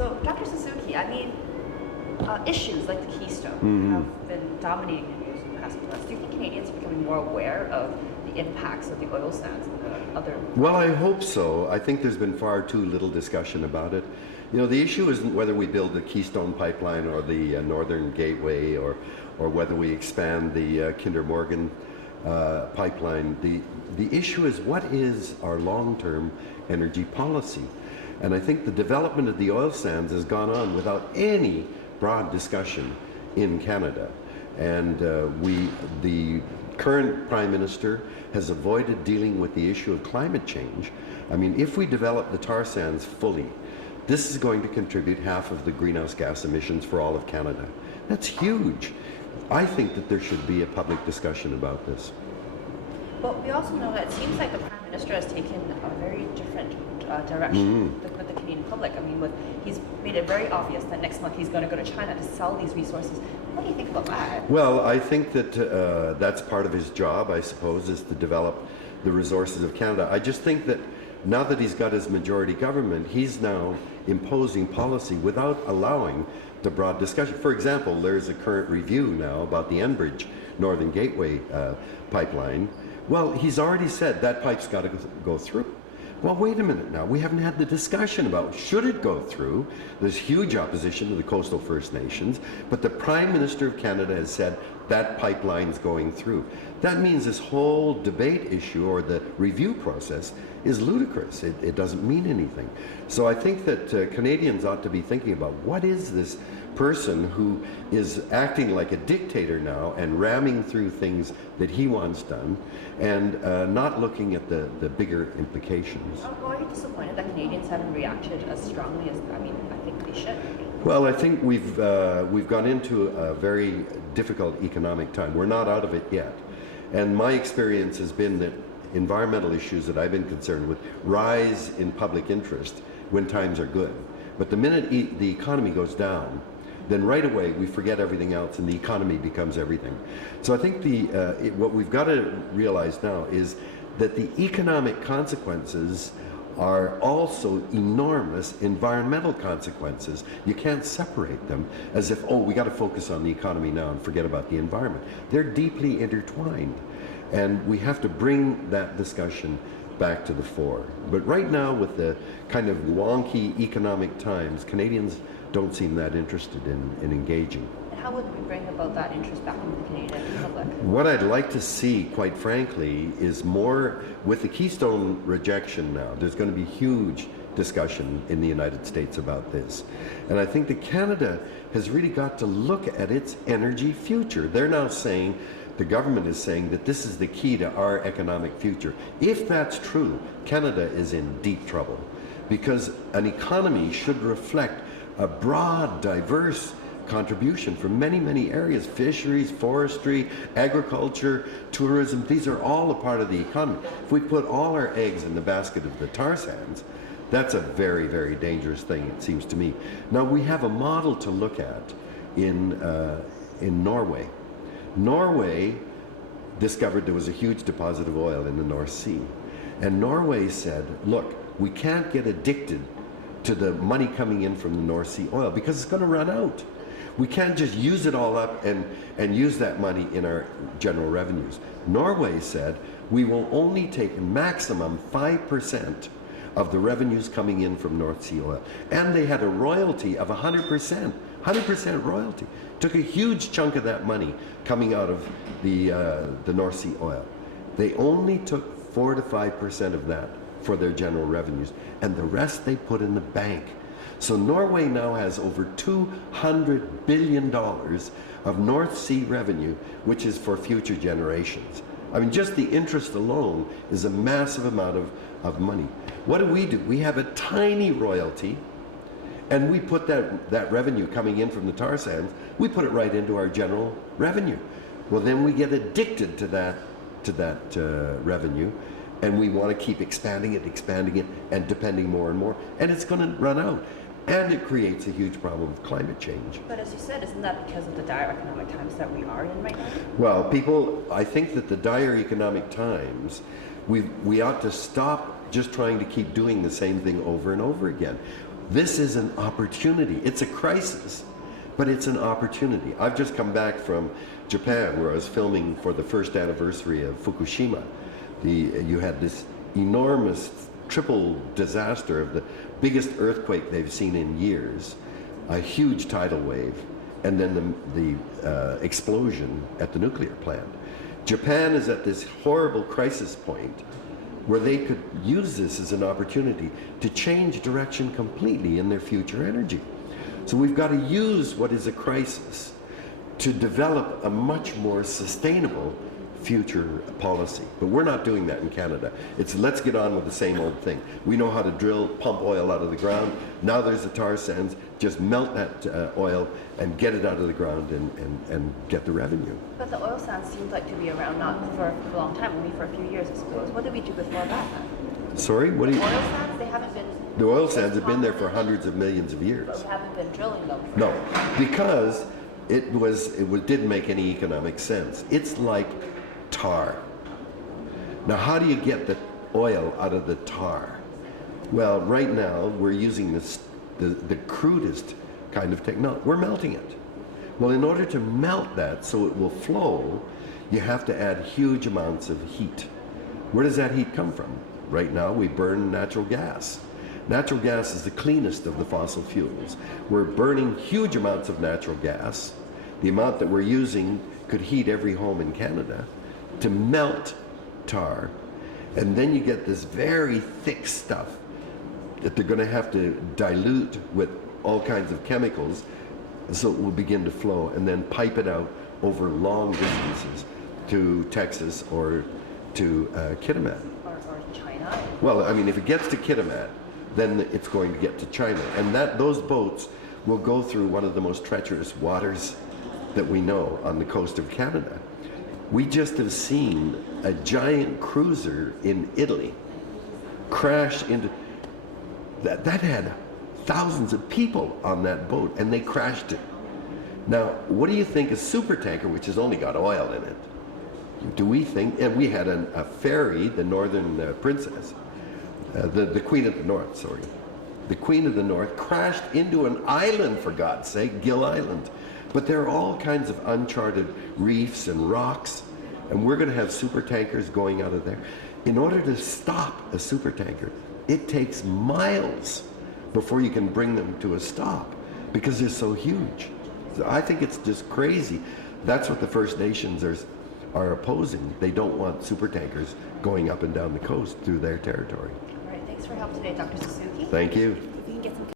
So, Dr. Suzuki, I mean, issues like the Keystone have been dominating the news in the past few months. Do you think Canadians are becoming more aware of the impacts of the oil sands and the other? Well, I hope so. I think there's been far too little discussion about it. You know, the issue isn't whether we build the Keystone Pipeline or the Northern Gateway or whether we expand the Kinder Morgan pipeline. The issue is, what is our long-term energy policy? And I think the development of the oil sands has gone on without any broad discussion in Canada. And the current Prime Minister has avoided dealing with the issue of climate change. I mean, if we develop the tar sands fully, this is going to contribute half of the greenhouse gas emissions for all of Canada. That's huge. I think that there should be a public discussion about this. But we also know that it seems like the Prime Minister has taken a very different direction with the Canadian public. I mean, he's made it very obvious that next month he's going to go to China to sell these resources. What do you think about that? Well, I think that that's part of his job, I suppose, is to develop the resources of Canada. I just think that now that he's got his majority government, he's now imposing policy without allowing the broad discussion. For example, there's a current review now about the Enbridge Northern Gateway pipeline. Well, he's already said that pipe's got to go through. Well, wait a minute now. We haven't had the discussion about should it go through. There's huge opposition to the coastal First Nations, but the Prime Minister of Canada has said that pipeline's going through. That means this whole debate issue or the review process is ludicrous. It doesn't mean anything. So I think that Canadians ought to be thinking about, what is this person who is acting like a dictator now and ramming through things that he wants done and not looking at the bigger implications. Are you disappointed that Canadians haven't reacted as strongly as, I mean, I think they should? Well, I think we've gone into a very difficult economic time. We're not out of it yet. And my experience has been that environmental issues that I've been concerned with rise in public interest when times are good. But the minute the economy goes down, then right away we forget everything else and the economy becomes everything. So I think what we've got to realize now is that the economic consequences are also enormous environmental consequences. You can't separate them as if, oh, we got to focus on the economy now and forget about the environment. They're deeply intertwined, and we have to bring that discussion back to the fore. But right now, with the kind of wonky economic times, Canadians don't seem that interested in engaging. How would we bring about that interest back into the Canadian public? What I'd like to see, quite frankly, is more with the Keystone rejection now. There's going to be huge discussion in the United States about this. And I think that Canada has really got to look at its energy future. They're now saying, the government is saying that this is the key to our economic future. If that's true, Canada is in deep trouble, because an economy should reflect a broad, diverse contribution from many, many areas: fisheries, forestry, agriculture, tourism. These are all a part of the economy. If we put all our eggs in the basket of the tar sands, that's a very, very dangerous thing, it seems to me. Now, we have a model to look at in Norway. Norway discovered there was a huge deposit of oil in the North Sea. And Norway said, look, we can't get addicted to the money coming in from the North Sea oil because it's going to run out. We can't just use it all up and use that money in our general revenues. Norway said, we will only take maximum 5% of the revenues coming in from North Sea oil. And they had a royalty of 100% royalty. Took a huge chunk of that money coming out of the North Sea oil. They only took 4 to 5% of that for their general revenues, and the rest they put in the bank. So Norway now has over $200 billion of North Sea revenue, which is for future generations. I mean, just the interest alone is a massive amount of money. What do? We have a tiny royalty, and we put that revenue coming in from the tar sands, we put it right into our general revenue. Well, then we get addicted to that revenue, and we want to keep expanding it, and depending more and more, and it's going to run out. And it creates a huge problem of climate change. But as you said, isn't that because of the dire economic times that we are in right now? Well, I think that the dire economic times, we ought to stop just trying to keep doing the same thing over and over again. This is an opportunity. It's a crisis, but it's an opportunity. I've just come back from Japan, where I was filming for the first anniversary of Fukushima. You had this enormous triple disaster of the biggest earthquake they've seen in years, a huge tidal wave, and then the explosion at the nuclear plant. Japan is at this horrible crisis point where they could use this as an opportunity to change direction completely in their future energy. So we've got to use what is a crisis to develop a much more sustainable future policy. But we're not doing that in Canada. It's let's get on with the same old thing. We know how to drill, pump oil out of the ground. Now there's the tar sands. Just melt that oil and get it out of the ground and get the revenue. But the oil sands seems like to be around not for a long time, only for a few years, I suppose. What did we do before that then? Sorry? What do you... Oil sands, they haven't been... The oil sands have been there for hundreds of millions of years. But we haven't been drilling them. No, because it didn't make any economic sense. It's like tar. Now, how do you get the oil out of the tar? Well, right now we're using the crudest kind of technology. We're melting it. Well, in order to melt that so it will flow, you have to add huge amounts of heat. Where does that heat come from? Right now we burn natural gas. Natural gas is the cleanest of the fossil fuels. We're burning huge amounts of natural gas. The amount that we're using could heat every home in Canada to melt tar. And then you get this very thick stuff that they're going to have to dilute with all kinds of chemicals so it will begin to flow, and then pipe it out over long distances to Texas or to Kitimat. Or China. Well, I mean, if it gets to Kitimat, then it's going to get to China. And those boats will go through one of the most treacherous waters that we know on the coast of Canada. We just have seen a giant cruiser in Italy crash into... That had thousands of people on that boat, and they crashed it. Now, what do you think a supertanker, which has only got oil in it, do we think... And we had a ferry, the Northern Princess, the Queen of the North, sorry. The Queen of the North crashed into an island, for God's sake, Gill Island. But there are all kinds of uncharted reefs and rocks, and we're going to have super tankers going out of there. In order to stop a super tanker, it takes miles before you can bring them to a stop because they're so huge. So I think it's just crazy. That's what the First Nations are opposing. They don't want super tankers going up and down the coast through their territory. All right, thanks for your help today, Dr. Suzuki. Thank you.